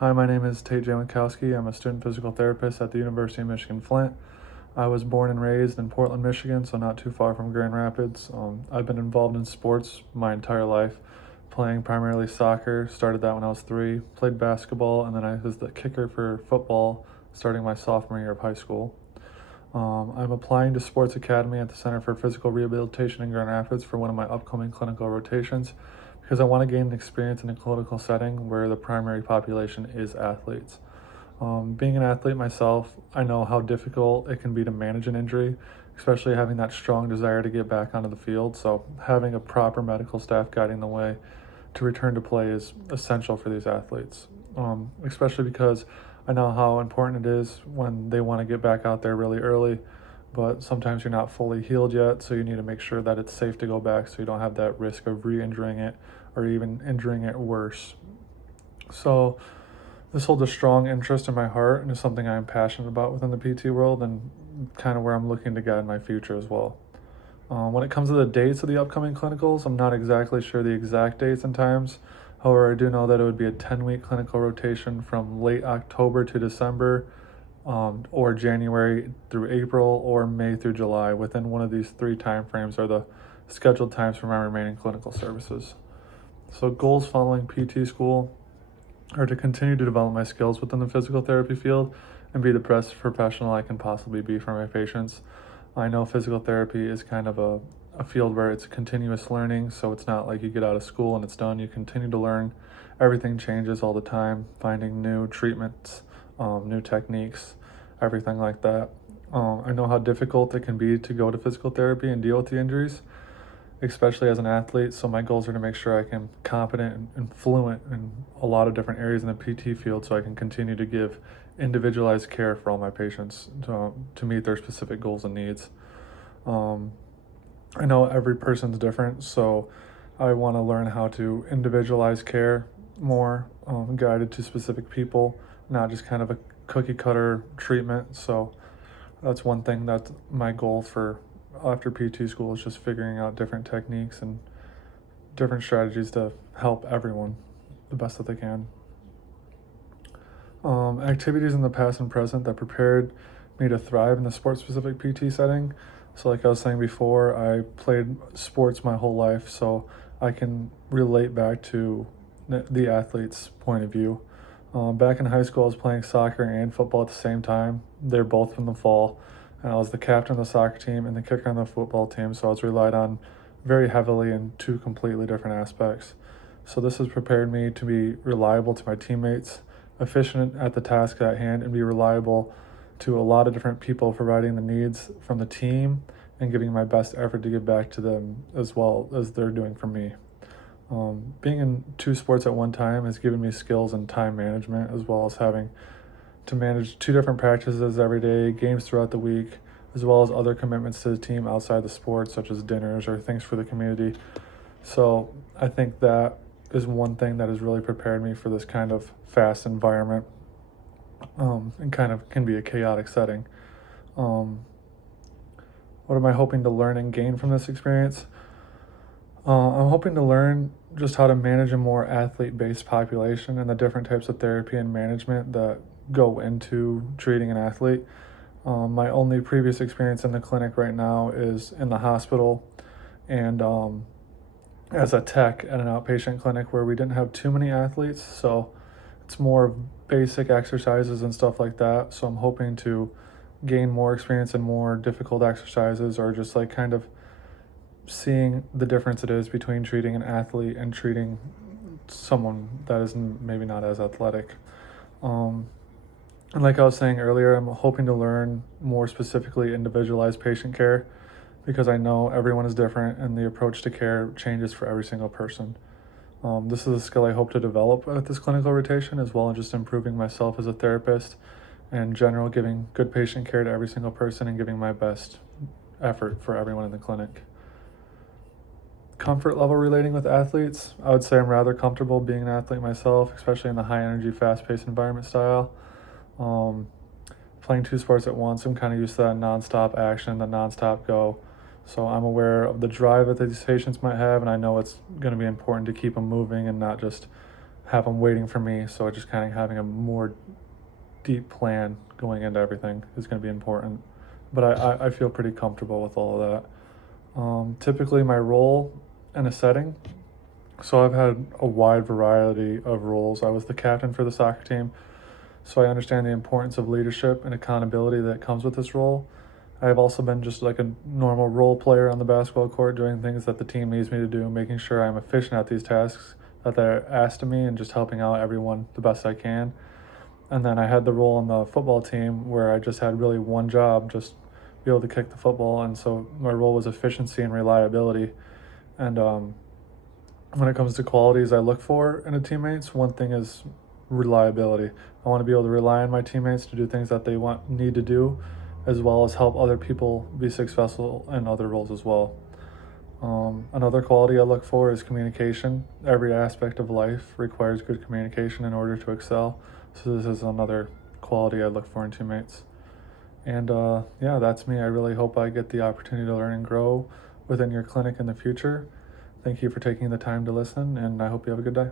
Hi, my name is Tate Jankowski. I'm a student physical therapist at the University of Michigan Flint. I was born and raised in Portland, Michigan, so not too far from Grand Rapids. I've been involved in sports my entire life, playing primarily soccer. Started that when I was 3, played basketball, and then I was the kicker for football starting my sophomore year of high school. I'm applying to Sports Academy at the Center for Physical Rehabilitation in Grand Rapids for one of my upcoming clinical rotations because I want to gain an experience in a clinical setting where the primary population is athletes. Being an athlete myself, I know how difficult it can be to manage an injury, especially having that strong desire to get back onto the field. So having a proper medical staff guiding the way to return to play is essential for these athletes, especially because I know how important it is when they want to get back out there really early, but sometimes you're not fully healed yet, so you need to make sure that it's safe to go back so you don't have that risk of re-injuring it or even injuring it worse. So this holds a strong interest in my heart and is something I'm passionate about within the PT world and kind of where I'm looking to guide my future as well. When it comes to the dates of the upcoming clinicals, I'm not exactly sure the exact dates and times. However, I do know that it would be a 10-week clinical rotation from late October to December, or January through April, or May through July. Within one of these 3 time frames are the scheduled times for my remaining clinical services. So goals following PT school are to continue to develop my skills within the physical therapy field and be the best professional I can possibly be for my patients. I know physical therapy is kind of a field where it's continuous learning, so it's not like you get out of school and it's done. You continue to learn. Everything changes all the time, finding new treatments, new techniques, everything like that. I know how difficult it can be to go to physical therapy and deal with the injuries, especially as an athlete. So my goals are to make sure I can competent and fluent in a lot of different areas in the PT field so I can continue to give individualized care for all my patients to meet their specific goals and needs. I know every person's different, so I want to learn how to individualize care more, guided to specific people, not just kind of a cookie cutter treatment. So that's one thing that's my goal for after PT school, is just figuring out different techniques and different strategies to help everyone the best that they can. Activities in the past and present that prepared me to thrive in the sports-specific PT setting. So like I was saying before, I played sports my whole life, so I can relate back to the athlete's point of view. Back in high school, I was playing soccer and football at the same time. They're both from the fall, and I was the captain of the soccer team and the kicker on the football team, so I was relied on very heavily in 2 completely different aspects. So this has prepared me to be reliable to my teammates, efficient at the task at hand, and be reliable to a lot of different people, providing the needs from the team and giving my best effort to give back to them as well as they're doing for me. Being in 2 sports at one time has given me skills in time management, as well as having to manage 2 different practices every day, games throughout the week, as well as other commitments to the team outside the sport, such as dinners or things for the community. So I think that is one thing that has really prepared me for this kind of fast environment, and kind of can be a chaotic setting. What am I hoping to learn and gain from this experience? I'm hoping to learn just how to manage a more athlete-based population and the different types of therapy and management that go into treating an athlete. My only previous experience in the clinic right now is in the hospital and as a tech at an outpatient clinic where we didn't have too many athletes, so it's more basic exercises and stuff like that. So I'm hoping to gain more experience in more difficult exercises, or just like kind of seeing the difference it is between treating an athlete and treating someone that is maybe not as athletic. And like I was saying earlier, I'm hoping to learn more specifically individualized patient care, because I know everyone is different and the approach to care changes for every single person. This is a skill I hope to develop at this clinical rotation, as well as just improving myself as a therapist and in general, giving good patient care to every single person and giving my best effort for everyone in the clinic. Comfort level relating with athletes, I would say I'm rather comfortable being an athlete myself, especially in the high energy, fast paced environment style. Playing 2 sports at once, I'm kind of used to that nonstop action, the nonstop go. So I'm aware of the drive that these patients might have, and I know it's going to be important to keep them moving and not just have them waiting for me. So just kind of having a more deep plan going into everything is going to be important. But I feel pretty comfortable with all of that. Typically, my role in a setting, so I've had a wide variety of roles. I was the captain for the soccer team, so I understand the importance of leadership and accountability that comes with this role. I've also been just like a normal role player on the basketball court, doing things that the team needs me to do, making sure I'm efficient at these tasks that they're asked of me, and just helping out everyone the best I can. And then I had the role on the football team where I just had really one job, just be able to kick the football. And so my role was efficiency and reliability. And when it comes to qualities I look for in a teammates, one thing is reliability. I want to be able to rely on my teammates to do things that they need to do, as well as help other people be successful in other roles as well. Another quality I look for is communication. Every aspect of life requires good communication in order to excel. So this is another quality I look for in teammates. And yeah, that's me. I really hope I get the opportunity to learn and grow within your clinic in the future. Thank you for taking the time to listen, and I hope you have a good day.